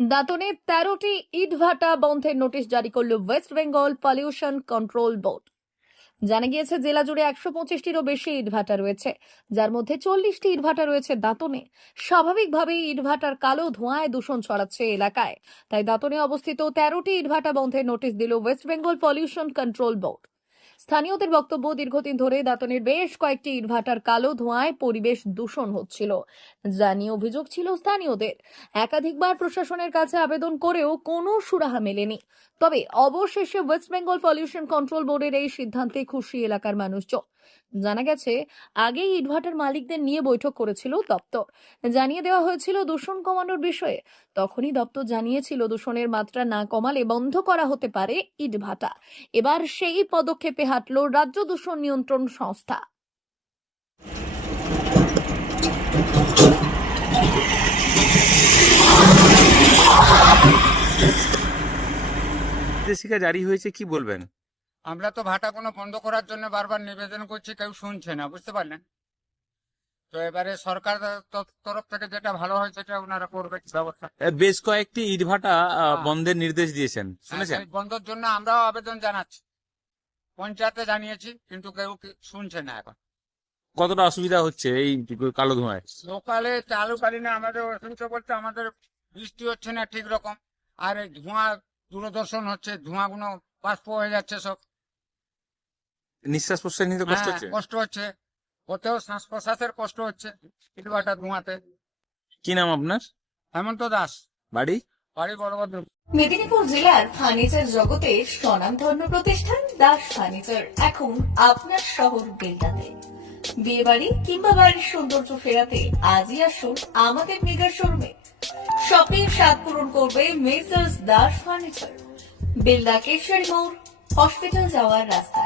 দাঁতনে তেরোটি ইটভাটা বন্ধের নোটিশ জারি করল West Bengal pollution control board. জানা গিয়েছে, জেলা জুড়ে একশো পঁচিশটিরও বেশি ইটভাটা রয়েছে, যার মধ্যে চল্লিশটি ইটভাটা রয়েছে দাঁতনে। স্বাভাবিকভাবেই ইটভাটার কালো ধোঁয়ায় দূষণ ছড়াচ্ছে এলাকায়। তাই দাঁতনে অবস্থিত তেরোটি ইটভাটা বন্ধের নোটিশ দিল West Bengal pollution control board. স্থানীয়দের বক্তব্য, দীর্ঘদিন ধরে দাঁতনের বেশ কয়েকটি ইটভাটার কালো ধোঁয়ায় পরিবেশ দূষণ হচ্ছিল। যা নিয়ে অভিযোগ ছিল স্থানীয়দের। একাধিকবার প্রশাসনের কাছে আবেদন করেও কোনো সুরাহা মেলেনি। তবে অবশেষে ওয়েস্ট বেঙ্গল পলিউশন কন্ট্রোল বোর্ডের এই সিদ্ধান্তে খুশি এলাকার মানুষজন। জানা গেছে, আগেই ইটভাটার মালিকদের নিয়ে বৈঠক করেছিল দপ্তর। জানিয়ে দেওয়া হয়েছিল দূষণ কমানোর বিষয়ে। তখনই দপ্তর জানিয়েছিল দূষণের মাত্রা না কমালে বন্ধ করা হতে পারে ইটভাটা। এবার সেই পদক্ষেপে হাঁটল রাজ্য দূষণ নিয়ন্ত্রণ সংস্থা। নির্দেশিকা জারি হয়েছে, কি বলবেন? আমরা তো ভাটা কোনো বন্ধ করার জন্য বারবার নিবেদন করছি কেউ শুনছে না বুঝতে পারলেন? তো এবারে সরকার তরফ থেকে যেটা ভালো হয় সেটা ওনারা করবে। ব্যবস্থা। বেশ কয়েকটি ইটভাটা হ্যাঁ। বন্ধের নির্দেশ দিয়েছেন শুনেছেন? সেই বন্ধের জন্য আমরাও আবেদন জানাচ্ছি। পঞ্চায়েতে জানিয়েছি কিন্তু কেউ শুনছে না এখন। কতটা অসুবিধা হচ্ছে এই কালো ধোঁয়ায়? লোকালে চালুকালীন আমাদের অসুবিধা বলতে আমাদের বৃষ্টি হচ্ছে না ঠিক রকম। আর এই ধোঁয়া দূরদর্শন হচ্ছে ধোঁয়াগুলো বাষ্প হয়ে যাচ্ছে সব। নিঃশ্বাস প্রশ্বাস নিতে কষ্ট হ্যাঁ, হচ্ছে? কষ্ট হচ্ছে। ওতেও শ্বাস প্রশ্বাসের কষ্ট হচ্ছে। ইটভাটা ধোঁয়াতে। কি নাম আপনার? হেমন্ত দাস। বাড়ি? বাড়ি বড়ভদ্র মেদিনীপুর জেলার ফার্নিচার জগতের স্বনামধন্য প্রতিষ্ঠান দাস ফার্নিচার। এখন আপনার শহর বেলদাতে বিয়ে বাড়ি কিংবা বাড়ির সৌন্দর্য ফেরাতে আজই আসুন আমাদের মেগা শোরুমে শপিং স্বাদ পূরণ করবে মেসার্স দাস ফার্নিচার। বেলদা কেশরী মোড় হসপিটাল যাওয়ার রাস্তায়।